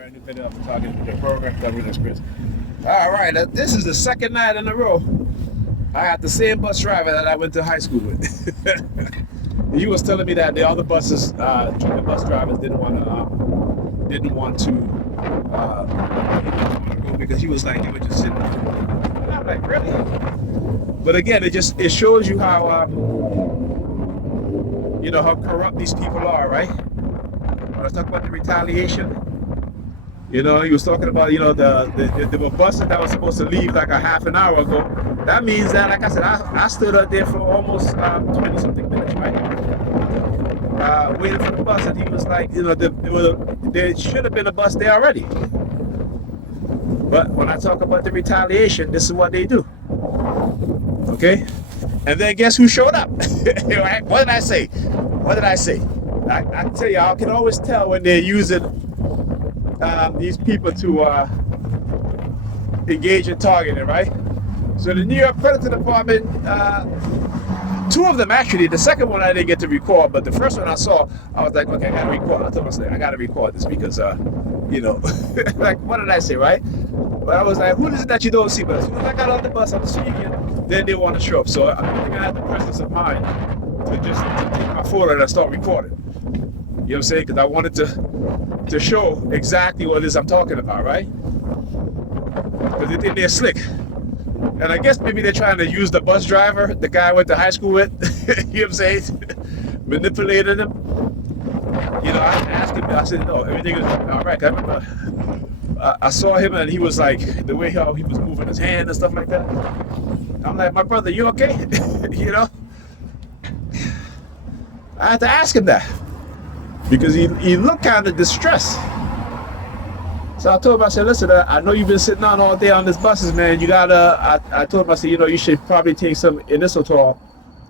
brand new video of targeted video program covering experience. All right, this is the second night in a row I had the same bus driver that I went to high school with. He was telling me that the other buses, the bus drivers didn't want to go because he was like, you were just sitting there. And I'm like, really? But again, it shows you how how corrupt these people are, right? When I talk about the retaliation, he was talking about, the buses that was supposed to leave like a half an hour ago. That means that, like I said, I stood up there for almost 20 something minutes, right? Waiting for the bus, and he was like, there should have been a bus there already. But when I talk about the retaliation, this is what they do. Okay? And then guess who showed up? Right? What did I say? I tell you, I can always tell when they're using these people to engage in targeting, right? So the New York Predator Department, two of them actually. The second one I didn't get to record, but the first one I saw, I was like, okay, I gotta record. I told myself, I gotta record this because, like, what did I say, right? But I was like, who is it that you don't see? But as soon as I got on the bus, I'm seeing you. Then they want to show up. So I think I had the presence of mind to just take my phone and start recording. You know what I'm saying? Because I wanted to show exactly what it is I'm talking about, right? Because they think they're slick. And I guess maybe they're trying to use the bus driver, the guy I went to high school with, you know what I'm saying? Manipulated him. I asked him, I said, no, everything is all right. I remember I saw him and he was like, the way how he was moving his hand and stuff like that. I'm like, my brother, you okay? I had to ask him that because he looked kind of distressed. So I told him, I said, listen, I know you've been sitting on all day on these buses, man. You gotta, I told him, I said, you should probably take some inositol,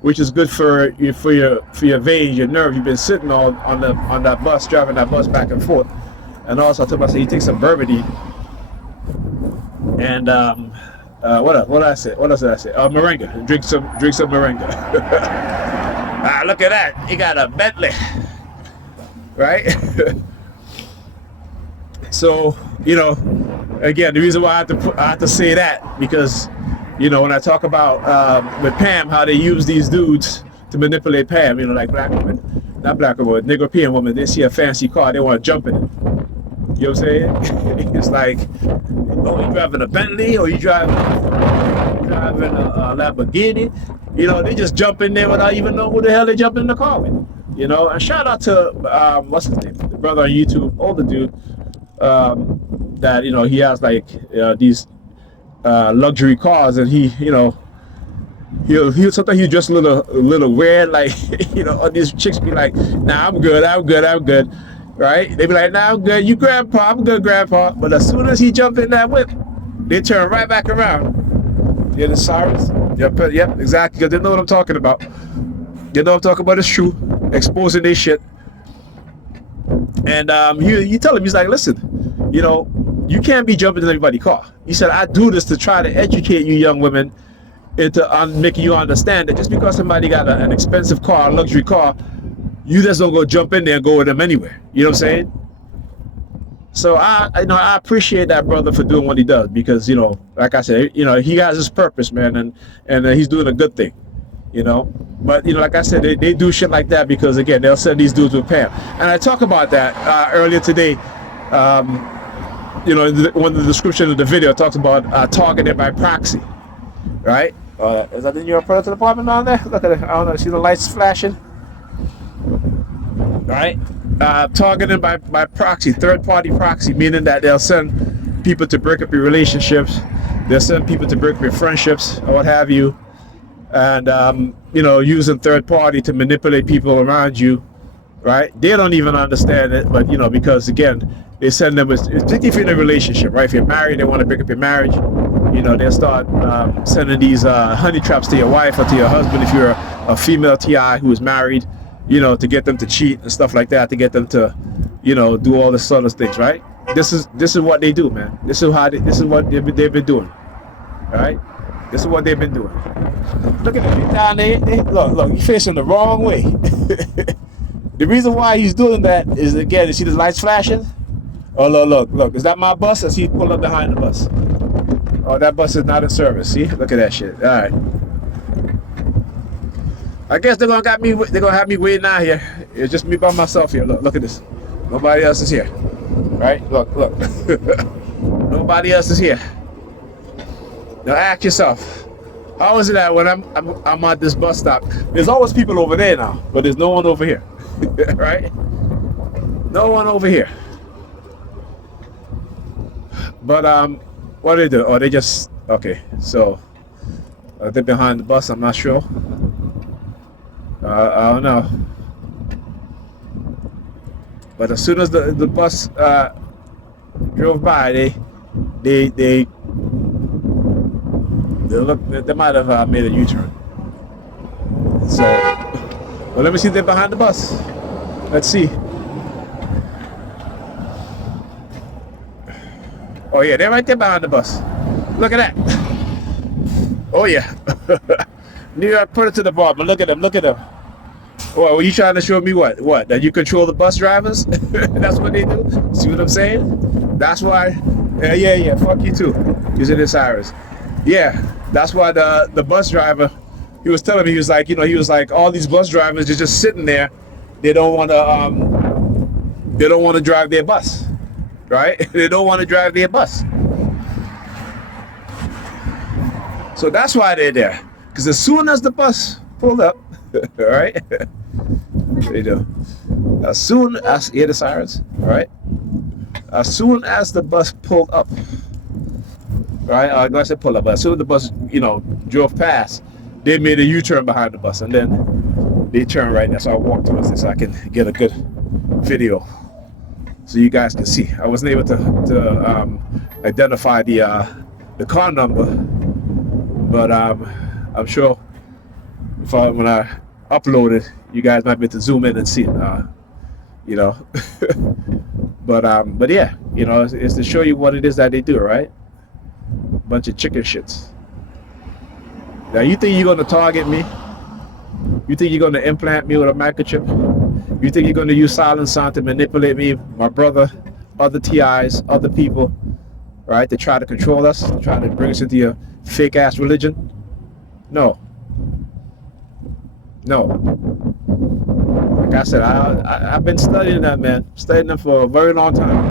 which is good for your veins, your nerves. You've been sitting on that bus, driving that bus back and forth. And also I told him, I said, you take some Burgundy. And what else did I say? Moringa. Drink some Moringa. Look at that. He got a Bentley. Right? So, again, the reason why I have to say that, because, when I talk about with Pam, how they use these dudes to manipulate Pam, like black women, not black women, Negropean women, they see a fancy car, they want to jump in it. You know what I'm saying? It's like, oh, you driving a Bentley, or you driving a Lamborghini? They just jump in there without even knowing who the hell they jump in the car with. And shout out to what's his name, the brother on YouTube, older dude, that he has like these luxury cars, and he'll sometimes he dress a little weird, like all these chicks be like, nah, I'm good, right? They be like, nah, I'm good, you grandpa, I'm good, grandpa. But as soon as he jump in that whip, they turn right back around. Yeah, the sirens. Yep, exactly, because they know what I'm talking about. They know what I'm talking about. It's true. Exposing their shit. And you tell him, he's like, listen, you can't be jumping in everybody's car. He said, I do this to try to educate you young women into making you understand that just because somebody got an expensive car, a luxury car, you just don't go jump in there and go with them anywhere. You know what I'm saying? So I appreciate that brother for doing what he does, because like I said, he has his purpose, man, and he's doing a good thing. But like I said, they do shit like that because, again, they'll send these dudes with Pam. And I talk about that earlier today. One of the description of the video talks about targeted by proxy, right? Is that in your Predator Department on there? Look at it. I don't know. See the lights flashing, right? Targeted by proxy, third-party proxy, meaning that they'll send people to break up your relationships. They'll send people to break up your friendships or what have you. And using third party to manipulate people around you, right? They don't even understand it, but because, again, they send them, particularly if you're in a relationship, right? If you're married, they want to break up your marriage. They'll start sending these honey traps to your wife or to your husband if you're a female TI who is married, to get them to cheat and stuff like that, to get them to, do all this sort of things, right? This is what they do, man. This is what they've been doing, right? This is what they've been doing. Look at him down there. Look, he's facing the wrong way. The reason why he's doing that is, again, you see the lights flashing? Oh, look. Is that my bus? As he pulled up behind the bus. Oh, that bus is not in service. See, look at that shit. All right. I guess they're gonna have me waiting out here. It's just me by myself here. Look at this. Nobody else is here. Right? Look. Nobody else is here. Now ask yourself, how is it that when I'm at this bus stop, there's always people over there now, but there's no one over here. Right? No one over here. But what do they do? Oh, they just okay. So they're behind the bus. I'm not sure. I don't know. But as soon as the bus drove by, they might have made a U-turn. So, well, let me see if they're behind the bus. Let's see. Oh yeah, they're right there behind the bus. Look at that. Oh yeah. New York put it to the bar, but look at them. What, were you trying to show me what? What, that you control the bus drivers? That's what they do? See what I'm saying? That's why, yeah, fuck you too. Using this Cyrus. Yeah, that's why the bus driver, he was telling me, he was like, all these bus drivers are just sitting there. They don't want to drive their bus, right? They don't want to drive their bus. So that's why they're there. Because as soon as the bus pulled up, all right, they do. As soon as, hear the sirens, all right? As soon as the bus pulled up, right? I'm going to say pull up, but as soon as the bus, drove past, they made a U-turn behind the bus, and then they turned right there. So I walked towards this so I can get a good video, so you guys can see. I wasn't able to identify the car number, but I'm sure when I upload it, you guys might be able to zoom in and see it. But yeah, it's to show you what it is that they do, right? Bunch of chicken shits. Now you think you're gonna target me? You think you're gonna implant me with a microchip? You think you're gonna use silent sound to manipulate me, my brother, other TIs, other people, right? To try to control us, to try to bring us into your fake ass religion? No. Like I said, I've been studying them, man. Studying them for a very long time.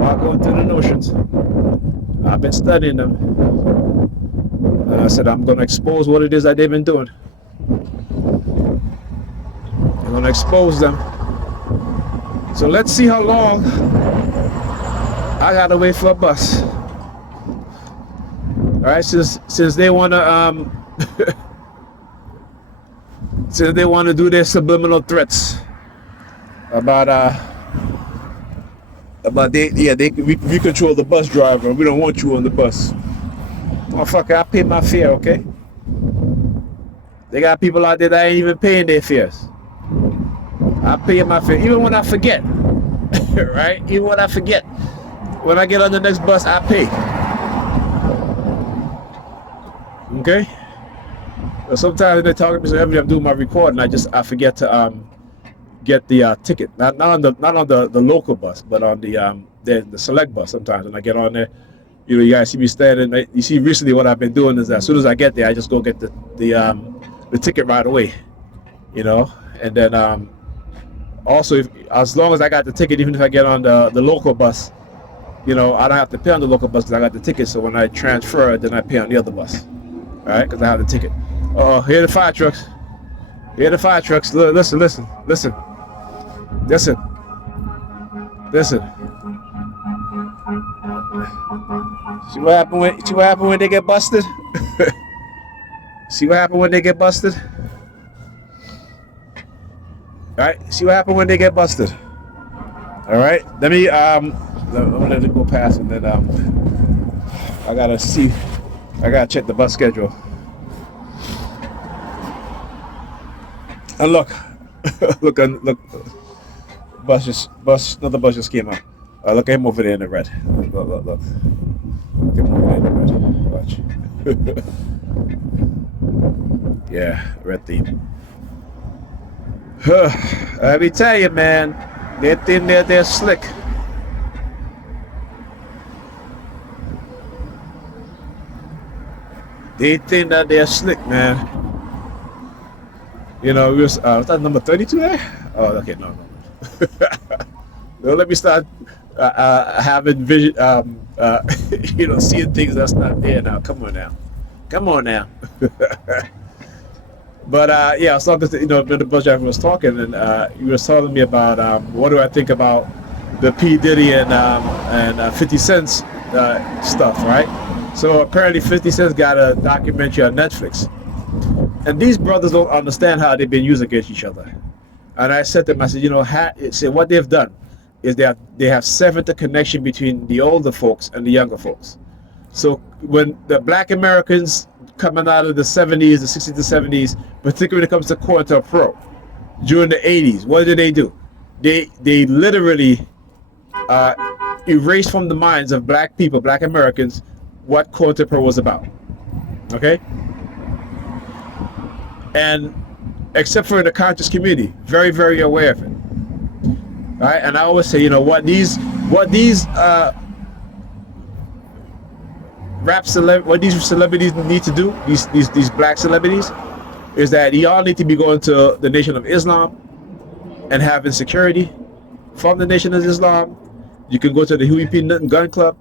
While going through the notions, I've been studying them. And I said, I'm going to expose what it is that they've been doing. I'm going to expose them. So let's see how long I got to wait for a bus. All right, since they want to since they want to do their subliminal threats about we control the bus driver and we don't want you on the bus. Motherfucker, I pay my fare, okay? They got people out there that ain't even paying their fares. I pay my fare, even when I forget, right? Even when I forget. When I get on the next bus, I pay. Okay? But sometimes they talk to me, so every day I'm doing my recording, I forget to get the ticket. Not on the local bus, but on the select bus sometimes. When I get on there, you guys see me standing. You see, recently what I've been doing is that as soon as I get there, I just go get the ticket right away, and then also as long as I got the ticket, even if I get on the local bus, I don't have to pay on the local bus because I got the ticket. So when I transfer, then I pay on the other bus, all right? Because I have the ticket. Oh, here are the fire trucks. Here are the fire trucks. Listen. See what happened when they get busted? See what happened when they get busted? All right. See what happened when they get busted. All right. I'm gonna let it go past, and then I gotta check the bus schedule. And look, another bus just came out. Look at him over there in the red. Look. Look at him over there in the red. Watch. Yeah, red theme. Let me tell you, man, they're slick. They think that they're slick, man. You know, was that number 32 there? Oh, okay, no. Don't let me start having vision, seeing things that's not there now. Come on now. But yeah, I was talking to, when the bus driver was talking, and he was telling me about what do I think about the P. Diddy and 50 Cent's stuff, right? So apparently 50 Cent's got a documentary on Netflix. And these brothers don't understand how they've been used against each other. And I said to them, I said, what they've done is they have severed the connection between the older folks and the younger folks. So when the black Americans coming out of the 70s, the 60s, the 70s, particularly when it comes to COINTELPRO, during the 80s, what did they do? They literally erased from the minds of black people, black Americans, what COINTELPRO was about. Okay? And except for in the conscious community, very, very aware of it. All right? And I always say, what these what these celebrities need to do, these black celebrities, is that y'all need to be going to the Nation of Islam and having security from the Nation of Islam. You can go to the Huey P. Newton Gun Club.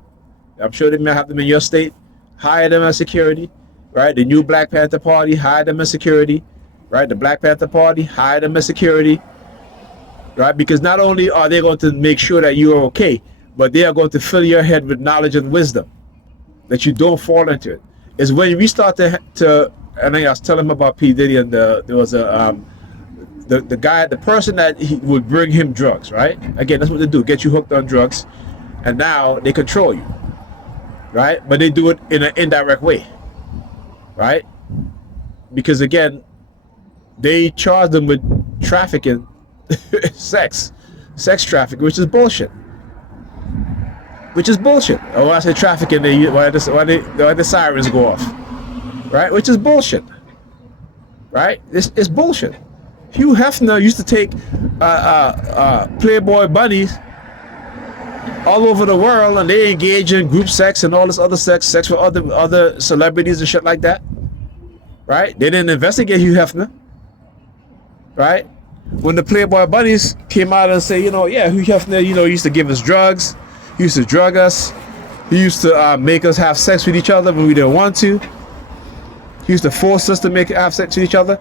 I'm sure they may have them in your state. Hire them as security, right? The new Black Panther Party, hire them as security, right? The Black Panther Party, hire them as security, right? Because not only are they going to make sure that you are okay, but they are going to fill your head with knowledge and wisdom, that you don't fall into it. Is when we start to and I was telling him about P. Diddy, and there was a the person that he would bring him drugs, right? Again, that's what they do, get you hooked on drugs, and now they control you, right? But they do it in an indirect way, right? Because again, they charge them with trafficking, sex trafficking, which is bullshit. Or when I say trafficking, why the sirens go off, right? Which is bullshit, right? It's bullshit. Hugh Hefner used to take Playboy bunnies all over the world, and they engage in group sex and all this other sex with other celebrities and shit like that, right? They didn't investigate Hugh Hefner, right? When the Playboy bunnies came out and say, yeah, Hugh Hefner, used to give us drugs. He used to drug us. He used to make us have sex with each other when we didn't want to. He used to force us to have sex with each other.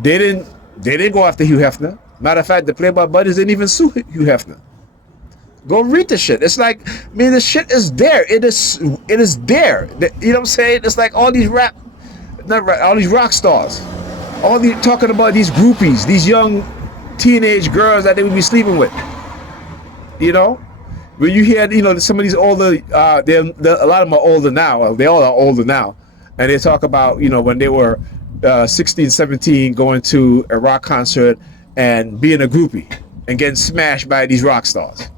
They didn't go after Hugh Hefner. Matter of fact, the Playboy buddies didn't even sue Hugh Hefner. Go read the shit. It's like, the shit is there. It is there. You know what I'm saying? It's like all these all these rock stars, talking about these groupies, these young teenage girls that they would be sleeping with. When you hear, some of these older, a lot of them are older now. Well, they all are older now. And they talk about, when they were 16, 17, going to a rock concert and being a groupie and getting smashed by these rock stars.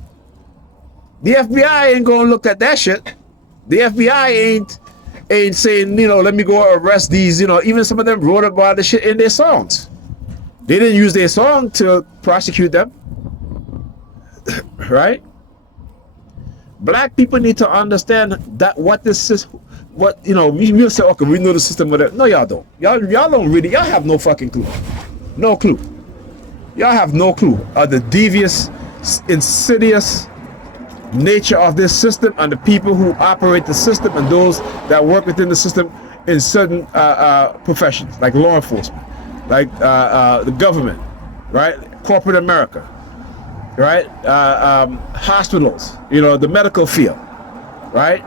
The FBI ain't going to look at that shit. The FBI ain't saying, let me go arrest these, even some of them wrote about the shit in their songs. They didn't use their song to prosecute them. Right? Black people need to understand that we say, okay, we know the system, whatever. No, y'all don't. Y'all don't really, y'all have no fucking clue. No clue. Y'all have no clue of the devious, insidious nature of this system and the people who operate the system and those that work within the system in certain professions, like law enforcement, like the government, right? Corporate America. Right? Hospitals, the medical field, right?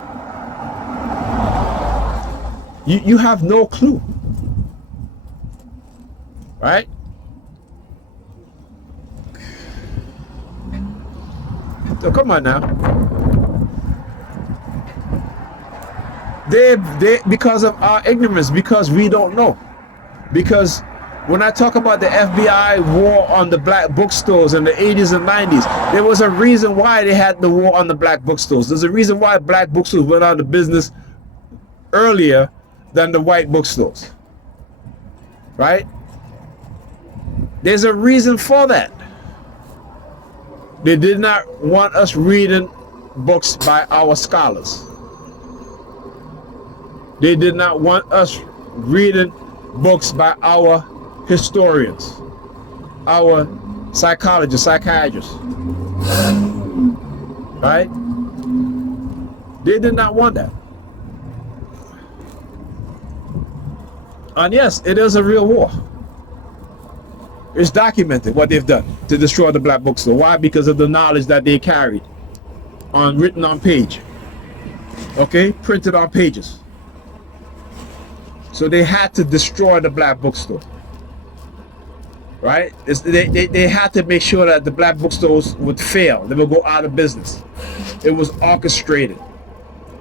You have no clue, right? So come on now. They because of our ignorance, because we don't know, because when I talk about the FBI war on the black bookstores in the 80s and 90s, there was a reason why they had the war on the black bookstores. There's a reason why black bookstores went out of business earlier than the white bookstores. Right? There's a reason for that. They did not want us reading books by our scholars. They did not want us reading books by our historians, our psychologists, psychiatrists. Right? They did not want that. And yes, it is a real war. It's documented what they've done to destroy the black bookstore. Why? Because of the knowledge that they carried written on page. Okay? Printed on pages. So they had to destroy the black bookstore. Right? They had to make sure that the black bookstores would fail. They would go out of business. It was orchestrated.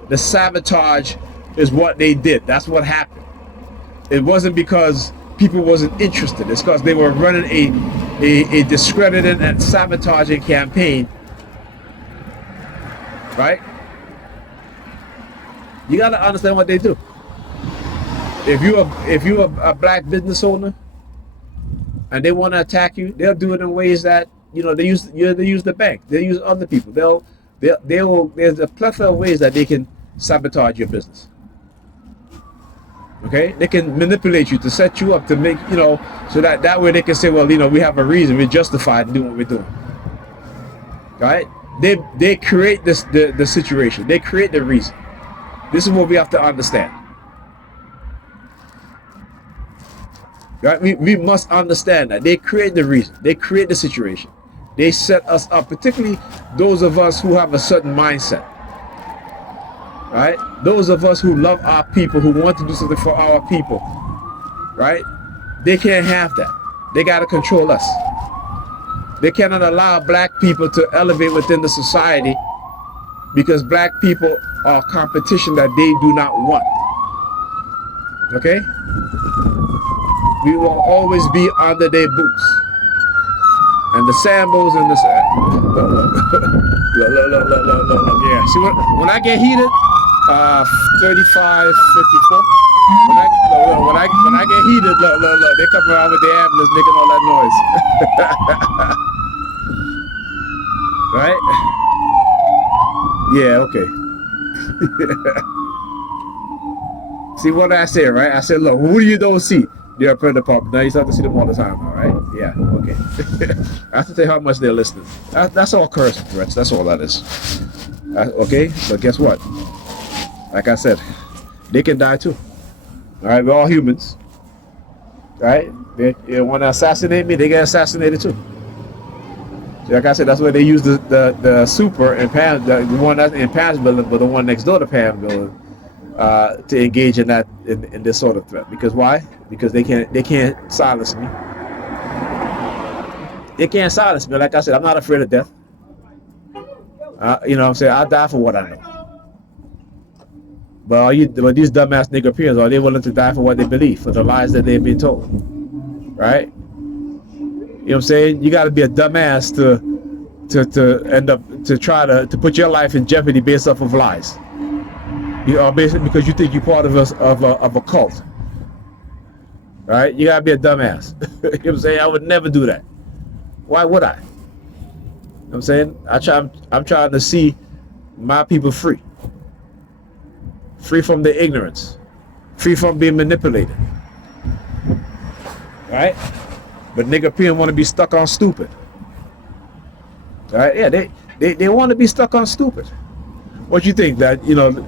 The sabotage is what they did. That's what happened. It wasn't because people wasn't interested. It's because they were running a discrediting and sabotaging campaign. Right? You gotta understand what they do. If you're a black business owner and they want to attack you, they'll do it in ways that, you know, they use the bank. They use other people. They will. There's a plethora of ways that they can sabotage your business. Okay, they can manipulate you to set you up to make, you know, so that way they can say, well, you know, we have a reason, we're justified in doing what we're doing. Right? They create the situation. They create the reason. This is what we have to understand. Right? We must understand that they create the reason. They create the situation. They set us up, particularly those of us who have a certain mindset. Right? Those of us who love our people, who want to do something for our people, right? They can't have that. They got to control us. They cannot allow black people to elevate within the society because black people are competition that they do not want. Okay? We will always be under their boots. And the Sambos and the yeah. See, when I get heated, 35, 54. When I get heated, look, they come around with their ambulance making all that noise. Right? Yeah, okay. See what I said, right? I said, look, who do you don't see? They're a predator pup. Now you start to see them all the time, all right? Yeah, okay. I have to tell you how much they're listening. That's all coercive threats. That's all that is. Okay, but guess what? Like I said, they can die too. All right, we're all humans. All right, they want to assassinate me, they get assassinated too. So like I said, that's why they use the super in Pam, the one that's in Pam's building, but the one next door to Pam's building, to engage in that in this sort of threat. Because why? Because they can't silence me. They can't silence me. Like I said, I'm not afraid of death. You know what I'm saying? I'll die for what I know. But these dumbass nigger peers, are they willing to die for what they believe, for the lies that they've been told? Right? You know what I'm saying? You got to be a dumbass to end up to try to put your life in jeopardy based off of lies. You know, basically because you think you're part of a cult. Right? You got to be a dumbass. You know what I'm saying? I would never do that. Why would I? You know what I'm saying? I'm trying to see my people free. Free from the ignorance. Free from being manipulated. Right? But nigga P want to be stuck on stupid. Right? Yeah, they want to be stuck on stupid. What you think? That, you know,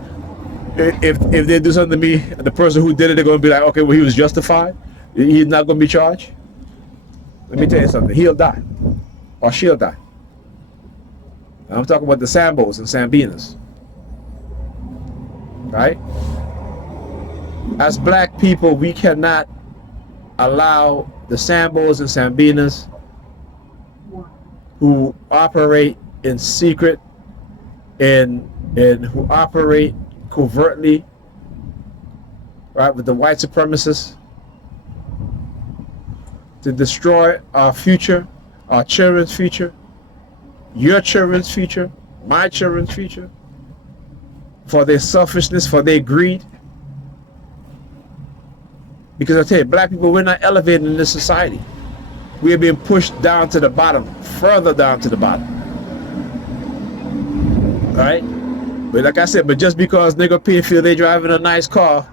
if they do something to me, the person who did it, they're going to be like, okay, well, he was justified. He's not going to be charged. Let me tell you something. He'll die. Or she'll die. I'm talking about the Sambos and Sambinas. Right? As black people, we cannot allow the Sambos and Sambinas who operate in secret and who operate covertly, right, with the white supremacists, to destroy our future, our children's future, your children's future, my children's future, for their selfishness, for their greed. Because I tell you, black people, we're not elevating in this society. We are being pushed down to the bottom, further down to the bottom. All right? But like I said, but just because nigga P feel they driving a nice car,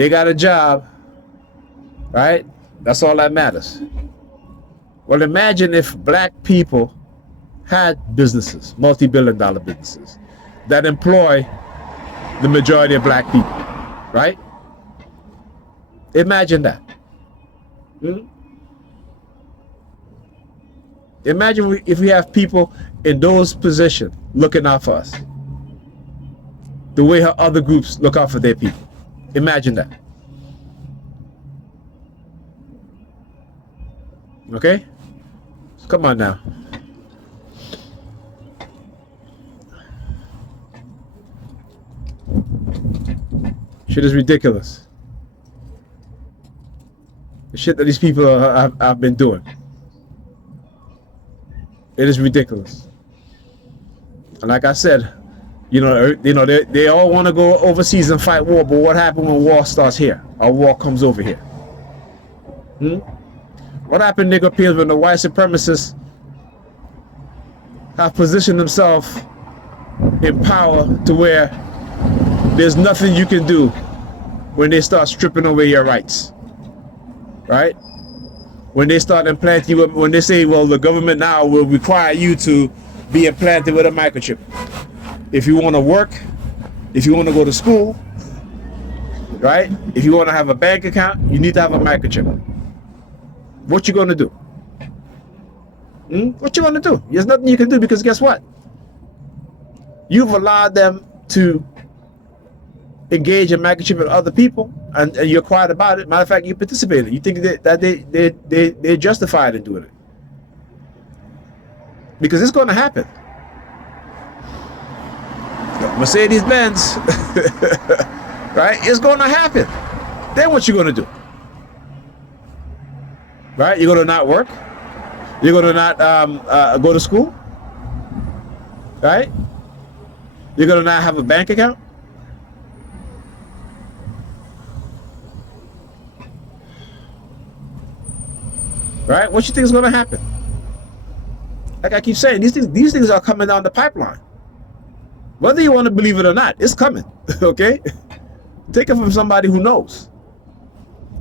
They got a job, right? That's all that matters. Well, imagine if black people had businesses, multi-billion-dollar businesses, that employ the majority of black people, right? Imagine that. Imagine if we have people in those positions looking out for us, the way how other groups look out for their people. Imagine that. Okay? So come on now. Shit is ridiculous. The shit that these people have been doing. It is ridiculous. And like I said, they all want to go overseas and fight war, but what happens when war starts here? Or war comes over here? What happened, nigga, appears when the white supremacists have positioned themselves in power to where there's nothing you can do when they start stripping away your rights, right? When they start implanting you, when they say, well, the government now will require you to be implanted with a microchip. If you want to work, if you want to go to school, right? If you want to have a bank account, you need to have a microchip. What you gonna do? What you gonna do? There's nothing you can do, because guess what? You've allowed them to engage in microchip with other people, and you're quiet about it. Matter of fact, you participated. You think that they're justified in doing it, because it's going to happen. Mercedes-Benz, right? It's going to happen. Then what you going to do? Right? You're going to not work? You're going to not go to school? Right? You're going to not have a bank account? Right? What you think is going to happen? Like I keep saying, these things are coming down the pipeline. Whether you want to believe it or not, it's coming. Okay? Take it from somebody who knows.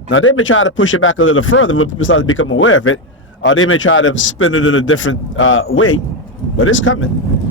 Now, they may try to push it back a little further when people start to become aware of it, or they may try to spin it in a different way, but it's coming.